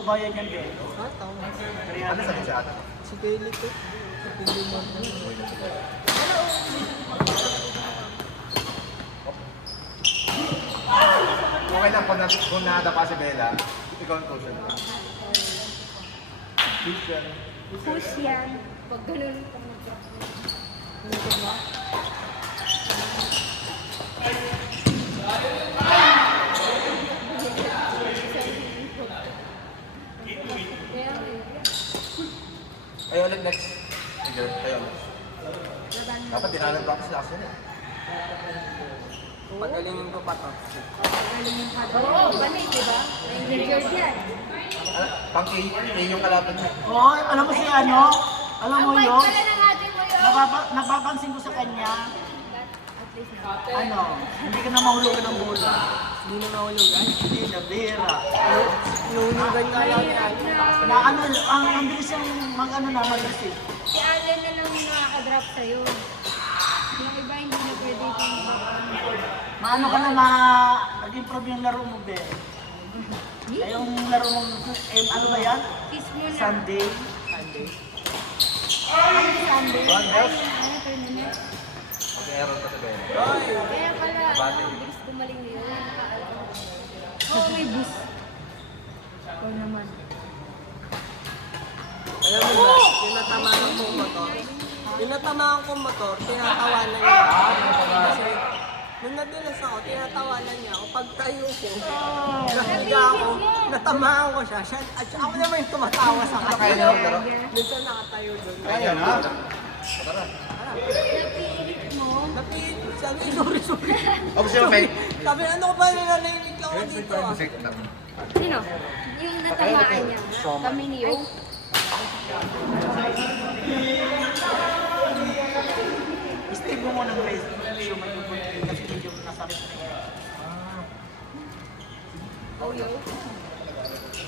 magbabayad yan din. Ano sabi sa atin? Si Kelly ko. Si Kelly mo. Okay lang kung nadapa si Bella, ikaw ang cushion. Cushion. Push yan. Pag ganun ka Ay, ulit next. Sige, tayo ulit. Dapat dinalang practice last yun eh. Pagalingin ko pa to. Oo, balik, di ba? Injured yan. Pang A yung kalaban niya. Oo, alam mo si ano? Alam mo Ang yun? bait pala ng ate mo yun. Napapansin ko sa kanya, ano, hindi ka na mahulugan ng bola. Hindi na mahulugan. Hindi na, bira. Nahulugan nga lang yan. Na ano, ang bilis yung mag-ano na, mag-receive. Si Allen na lang nakaka-drop sa'yo. Yung iba hindi na pwede itong Maano ka na nag-improve yung laro mo, be. Ay, yung laro mo, ano ba yan? kiss mo na. Sunday. Sunday. Ano Sunday? One belt? Ano, tournament? Mag-error pa si Bella. Kaya pala, ang bilis kumaling yun. Oo, may boost. Ikaw naman. Alam mo ba, tinatamaan kong motor. Tinatamaan kong motor, tinatawanan niya. Kasi, nung nadulas ako, tinatawanan niya ako. Pag tayo ko, nakahiga ako, natamaan ko siya. At ako naman yung tumatawa sa Kaya kanya. na maglaro? Minsan nakatayo doon. Kaya na. Tara. Napilit mo. Sabi, sorry. Ako siya, may... Sabi, ano ko ba nananahimik lang ako dito ah. Sino? Yung natamaan niya. Kami ni Yo. Steve mo muna ng race. Show mo yung kasi medyo nasakit na yan. Oh, Yo.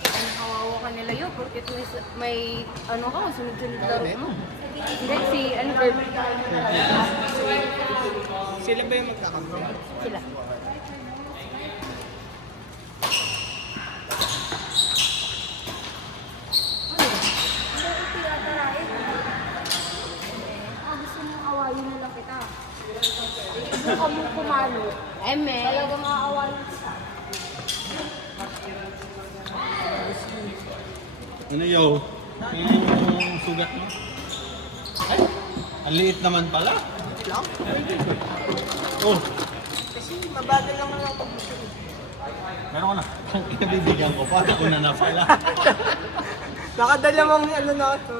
Ang kawawa ka nila Yo. Porque may ano ka, sunod-sunod laro mo. Hindi, si ano, Sila ba yung magkakampi? sila. Gusto mong awayin na lang kita. Gusto ka mong kumalo. Talagang aawayin kita. Ano yaw? Yung sugat mo? Ay, ang liit naman pala. Lang? Oh, Kasi mabagal lang naman ako. meron ko na. Ang kinabibigyan ko pa, ako na pala. Nakadalawang ano na ito.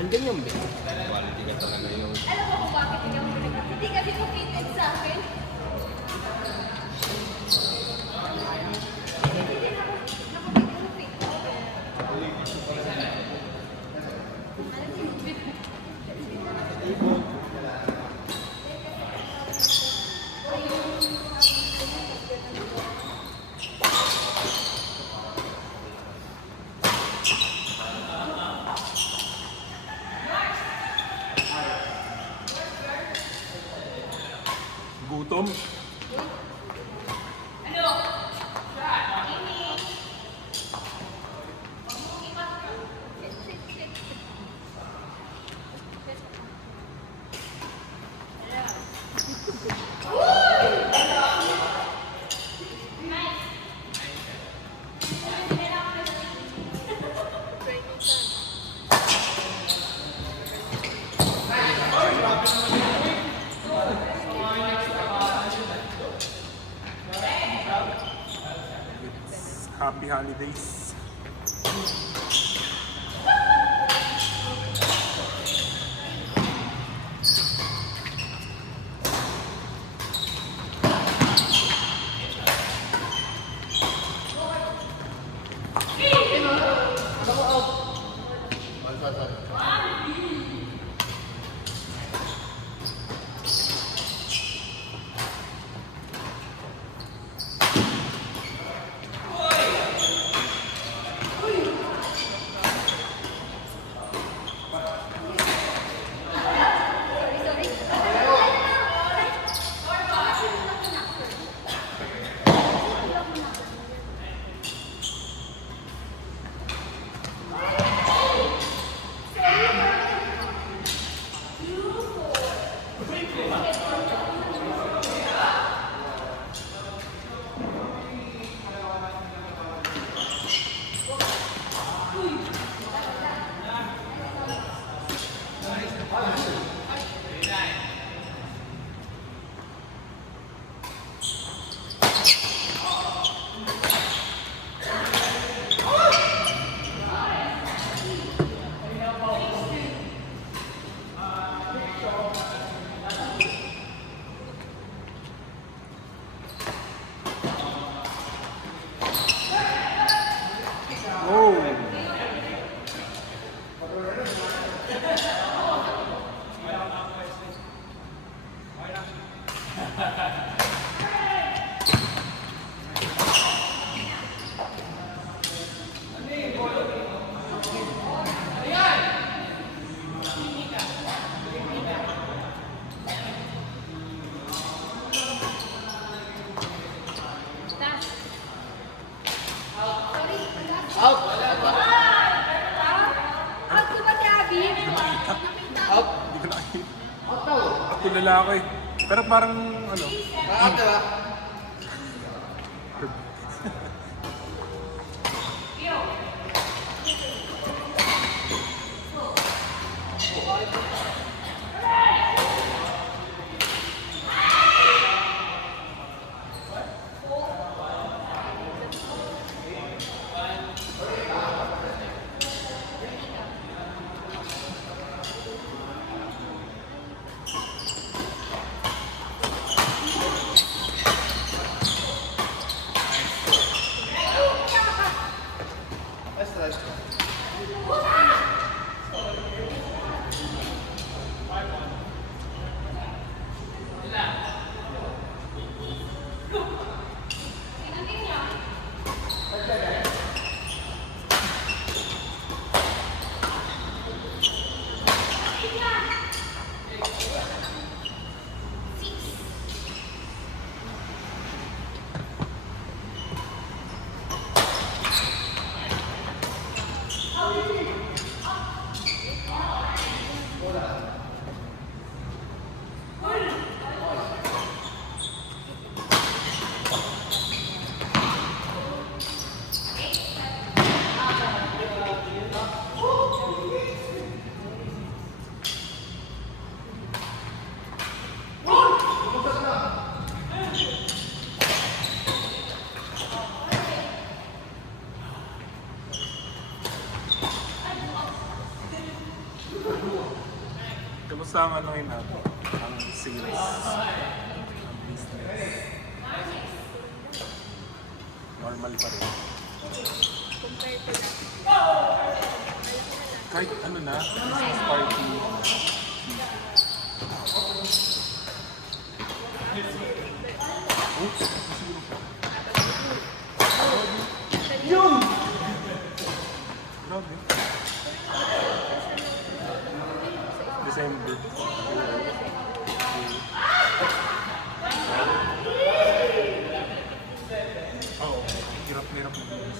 Andyan yung bed. Quality ka talaga yun. Alam mo kung bakit hindi ako hindi kasi committed sa akin. Gutom. Happy holidays. Ako lalaki. Pero parang ano, Nakakap, diba? kamusta ang ano yun natin? Ang sales, ang business. Normal pa rin. Kahit ano na, Christmas party. Oops, siguro siya. Yun! Grabe. December. Oo, hirap-hirap na din.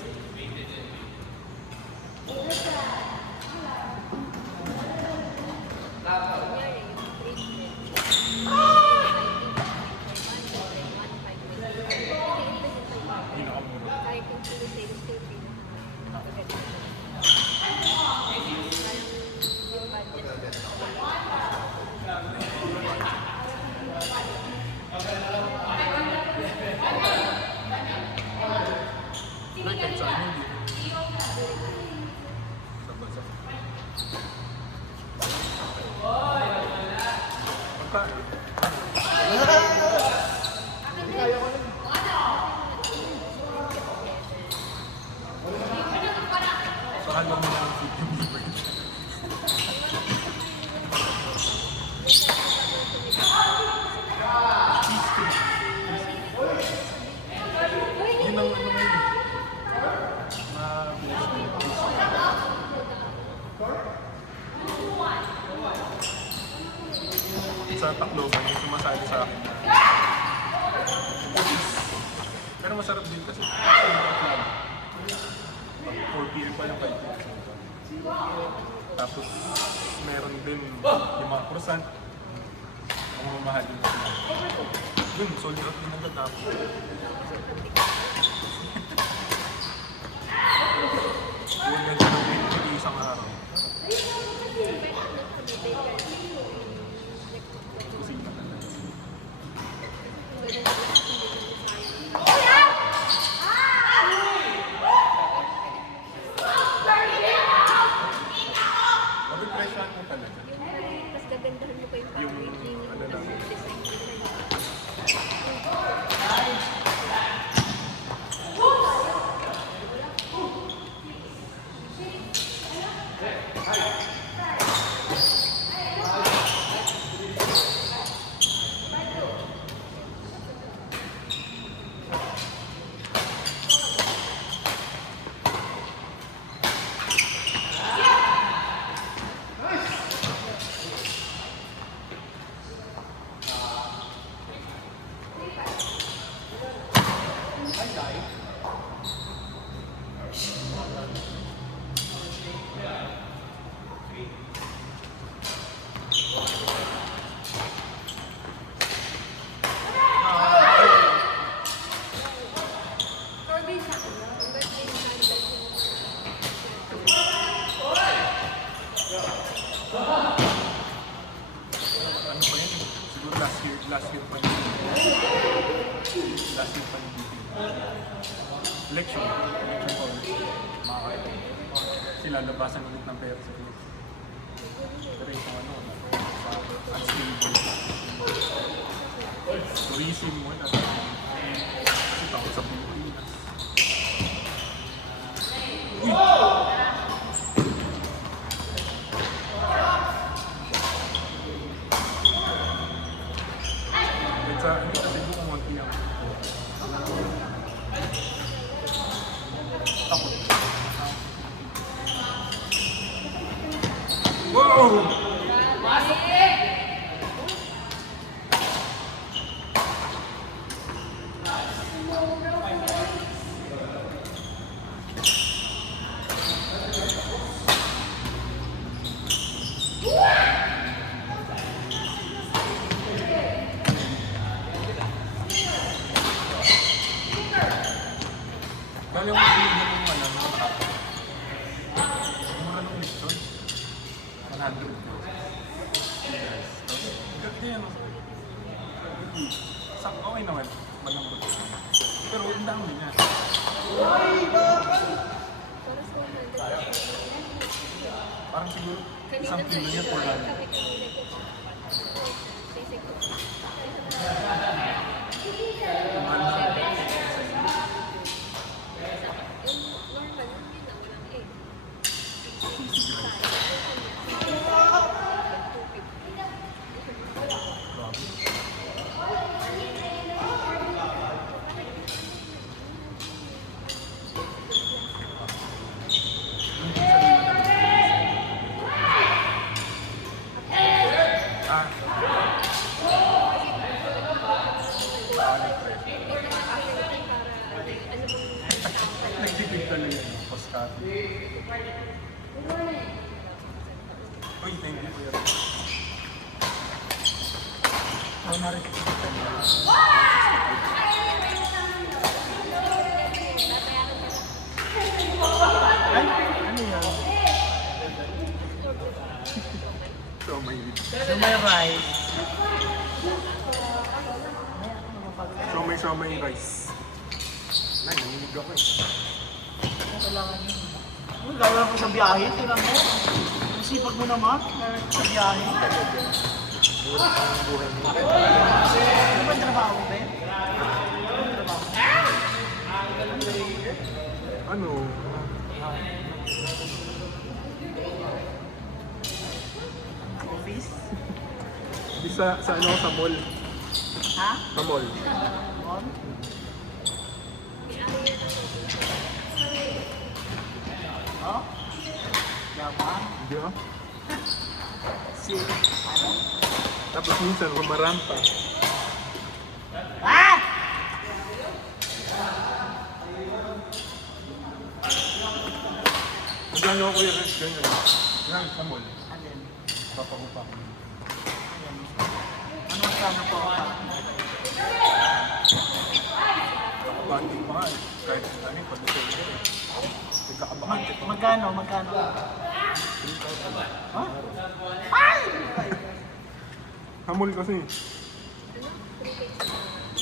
Kahit saan hindi. Sa bansa. Pagka, saka lang nila ang food yung liver. Yun ang ano ngayon. Sa Tacloban, yung sumasali sa akin na. Pero masarap din kasi. Pag 4 PM pa yung 5 PM. Tapos meron din yung mga croissant. Ang mamahal din. Yun, sold out din agad tapos. Yun, medyo na-wait ko isang araw. Kusina ka na. Mabipresyon mo talaga. Tapos gagandahan mo pa Yung ano lang. Ano pa yun? Siguro last year pa yung election college. Sila labasan ulit ng pera sa Pilipinas. Pero yung ano, unstable. Tourism mo na. Kasi takot sa Pilipinas. Sa hindi kasi buong monti lang. Takot. Wow! Dahil yung pinigyan mo ano, mura nung lechon. 100 pesos. Yes. Ganda yan. Okay naman. Malambot. Pero ang dami niya. Parang siguro isang kilo niya 400. Nagtipid ka lang yung postcard. Uy, thank you kuya. Ako na rin. Ay, ano yan? May rice. Siomay rice. Nay, naninig ako eh. Kailangan yun. Uy, gawin ko sa biyahe. Tingnan mo. Ang sipag mo naman. Sa biyahe. Ano ba ang trabaho mo, Ben? Ano? Office? Di sa ano, sa mall. Ha? Sa mall. On? Oh? Yaman? Hindi ah. Si... Ano? Tapos minsan rumarampa. Ah! Magkano ako yung rent ganyan? Yan, sa mall. Alin? Papakupa. Ayan. Ano ang sana po ka? Bakit pa nga eh. Kahit ano yung pag-isip ko eh. Nagkakabakit ito. Magkano? Magkano? 3,000. Ha? Ay! Sa mall kasi.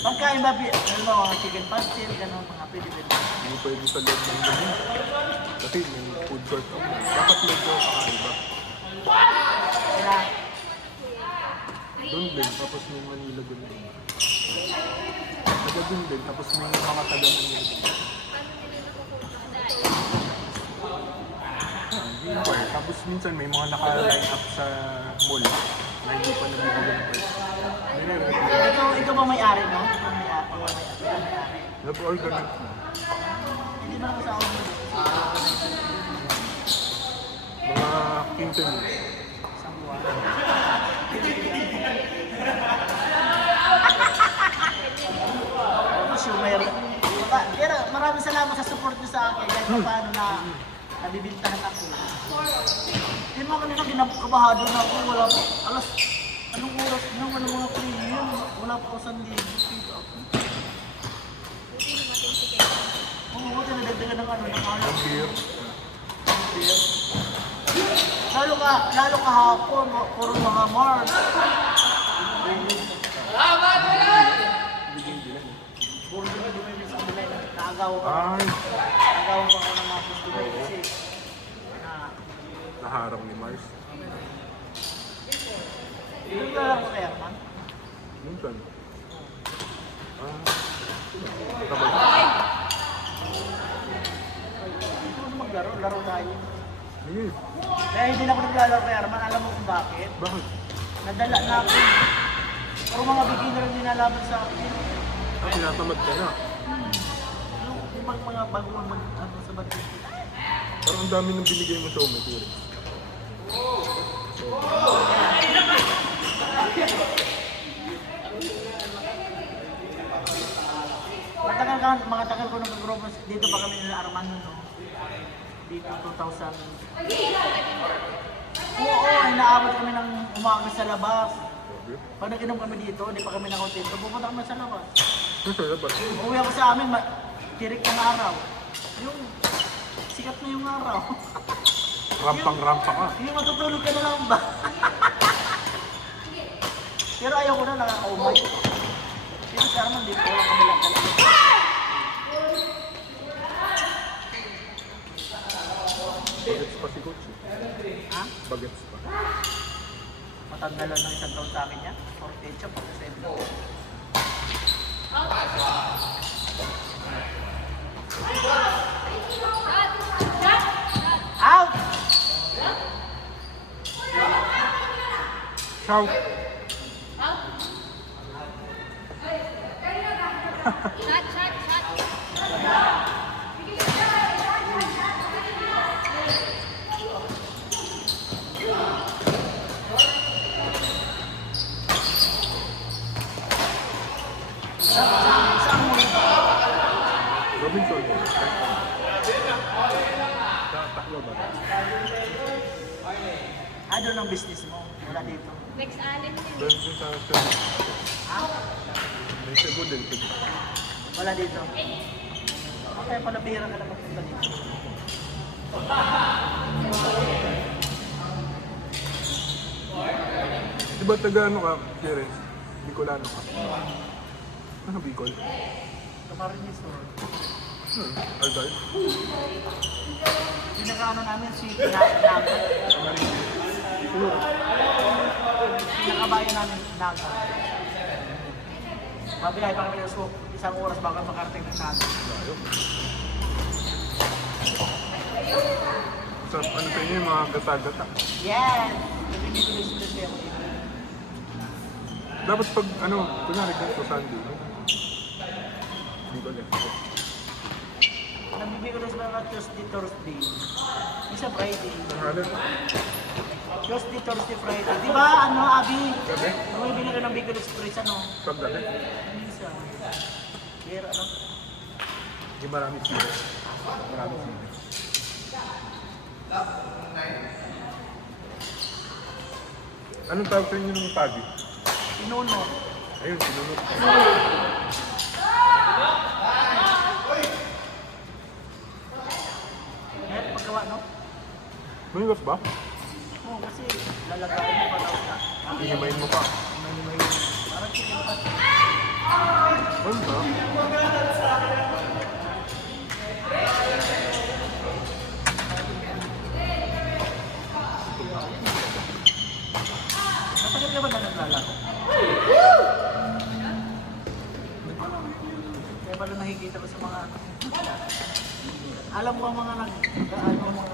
Pagkain ba? Ano ba? Chicken pastel, gano'n mga Pilipino. Hindi pwede sa loob ng ganyan. Kasi may food court ako. Dapat medyo kakaiba. Sila, Doon din, tapos may Manila doon. Taga doon din, tapos may mga taga Manila doon. Hindi ko eh. Tapos minsan may mga naka-line up sa mall na hindi pa nabibigyan ng price. ikaw ba may-ari, no? Ikaw may-ari. Nag-organize na. Hindi ba ako sa ako mo? Mga 15 minutes. Isang buwan. Tapos yung mayroon. Pero maraming salamat sa support niyo sa akin. Kahit pa paano na nabibintahan ako. Hindi mo kanina kinabahado na ako. Wala pa. Alas, anong oras nang walang mga premium? Wala pa ako sa dito ako. Oo, buti nadagdagan ng ano, ng ano. Ang beer. Lalo kahapon, puro mga Mars. Puro mga dumili sa kanila. Nakagawa ko. Ay, Nakagawa ko ako ng mga customer kasi naharap ni Mars. hindi ka lang ko kaya man. Minsan. Tabay. Ito na maglaro, laro tayo. Sige. Kaya hindi na ako naglalaro kay Arman, alam mo kung bakit? Bakit? Nadala na ako. Puro mga beginner ang dinalaban sa akin. Ah, tinatamad ka na. Yung mga baguhan ano, sa batik. Parang ang dami nang binigay mo sa umatiri. Mga tagal ko nag-group dito pa kami nila Arman no. Dito 2000. Oo, inaabot kami ng umaga sa labas. Pag nag-inom kami dito, hindi pa kami nakontento, pupunta kami sa labas. Nasa labas. Uwi ako sa amin, tirik ng araw. Yung sikat na yung araw. Rampang-rampa ka. Yung matutulog ka na lang ba? Pero ayaw ko na nakakaumay. Pero sa Arman dito, wala kami lang talaga. Bagets pa si Coach. Ha? Bagets pa. Matanda lang ng isang taon sa akin yan. 48 siya, 47. Out! Shout! Shot, shot, shot. Saan mo rin? Robinson. Taklo ba? Ano ng business mo? Wala dito. Next alin din. Doon din sa Cebu. Ha? May Cebu din. Wala dito. Kaya pala bihira ka na magpunta dito. Di ba taga ano ka, Clarence? Bicolano ka? Ano Bicol? Camarines Sur. Alday? Pinaka-ano namin si Naga. Camarines. Siguro. Pinakabayan namin Naga. Mabiyahe pa kami ng isang oras bago makarating ng Naga. Layo. Sa ano sa inyo yung mga gata-gata? Yes! Nabibigil yung express ako dito. Dapat pag ano, kunyari ganito Sunday. Hindi ko left. Nabibigil yung express ako Tuesday, Thursday. Isa Friday. Nangalan? Tuesday, Thursday, Friday. Di ba ano, Abi? Gabi? Bumibili ka ng Bicol Express, ano? Paggabi? Minsan. Bira, ano? Hindi marami sila. Marami sila. Anong tawag sa inyo ng pagi? Inuno. Ayun, sinunod. Ngayon, paggawa, no? Mahirap ba? Oo, kasi lalagayin mo pa daw na. Ihimayin mo pa. Parang chicken pa. Ano ba? Matagal ka ba na naglalaro? Kaya pala nakikita ko sa mga ano. Alam ko ang mga nag... Ano, mga